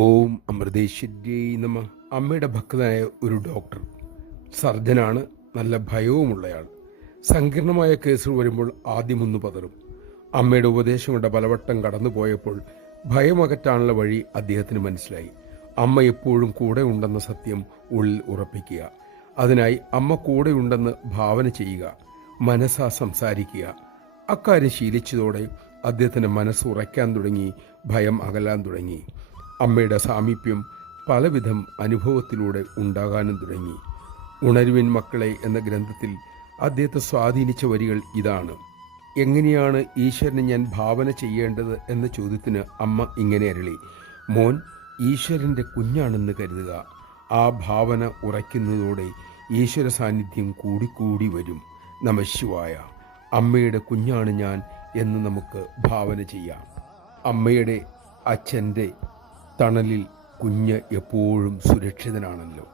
ഓം അമൃതേശ്വര്യൈ നമ. അമ്മയുടെ ഭക്തനായ ഒരു ഡോക്ടർ, സർജനാണ്, നല്ല ഭയവുമുള്ളയാൾ. സങ്കീർണമായ കേസുകൾ വരുമ്പോൾ ആദ്യമൊന്ന് പതറും. അമ്മയുടെ ഉപദേശങ്ങളുടെ പലവട്ടം കടന്നുപോയപ്പോൾ ഭയമകറ്റാനുള്ള വഴി അദ്ദേഹത്തിന് മനസ്സിലായി. അമ്മ എപ്പോഴും കൂടെ ഉണ്ടെന്ന സത്യം ഉള്ളിൽ ഉറപ്പിക്കുക. അതിനായി അമ്മ കൂടെയുണ്ടെന്ന് ഭാവന ചെയ്യുക, മനസ്സാ സംസാരിക്കുക. അക്കാര്യം ശീലിച്ചതോടെ അദ്ദേഹത്തിൻ്റെ മനസ്സ് ഉറയ്ക്കാൻ തുടങ്ങി, ഭയം അകലാൻ തുടങ്ങി. അമ്മയുടെ സാമീപ്യം പലവിധം അനുഭവത്തിലൂടെ ഉണ്ടാകാനും തുടങ്ങി. ഉണരുവിൻ മക്കളെ എന്ന ഗ്രന്ഥത്തിൽ അദ്ദേഹത്തെ സ്വാധീനിച്ച വരികൾ ഇതാണ്: എങ്ങനെയാണ് ഈശ്വരനെ ഞാൻ ഭാവന ചെയ്യേണ്ടത് എന്ന ചോദ്യത്തിന് അമ്മ ഇങ്ങനെ അരുളി: മോൻ ഈശ്വരൻ്റെ കുഞ്ഞാണെന്ന് കരുതുക. ആ ഭാവന ഉറയ്ക്കുന്നതോടെ ഈശ്വര സാന്നിധ്യം കൂടിക്കൂടി വരും. നമഃശിവായ. അമ്മയുടെ കുഞ്ഞാണ് ഞാൻ എന്ന് നമുക്ക് ഭാവന ചെയ്യാം. അമ്മയുടെ അച്ഛൻ്റെ തണലിൽ കുഞ്ഞ് എപ്പോഴും സുരക്ഷിതനാണല്ലോ.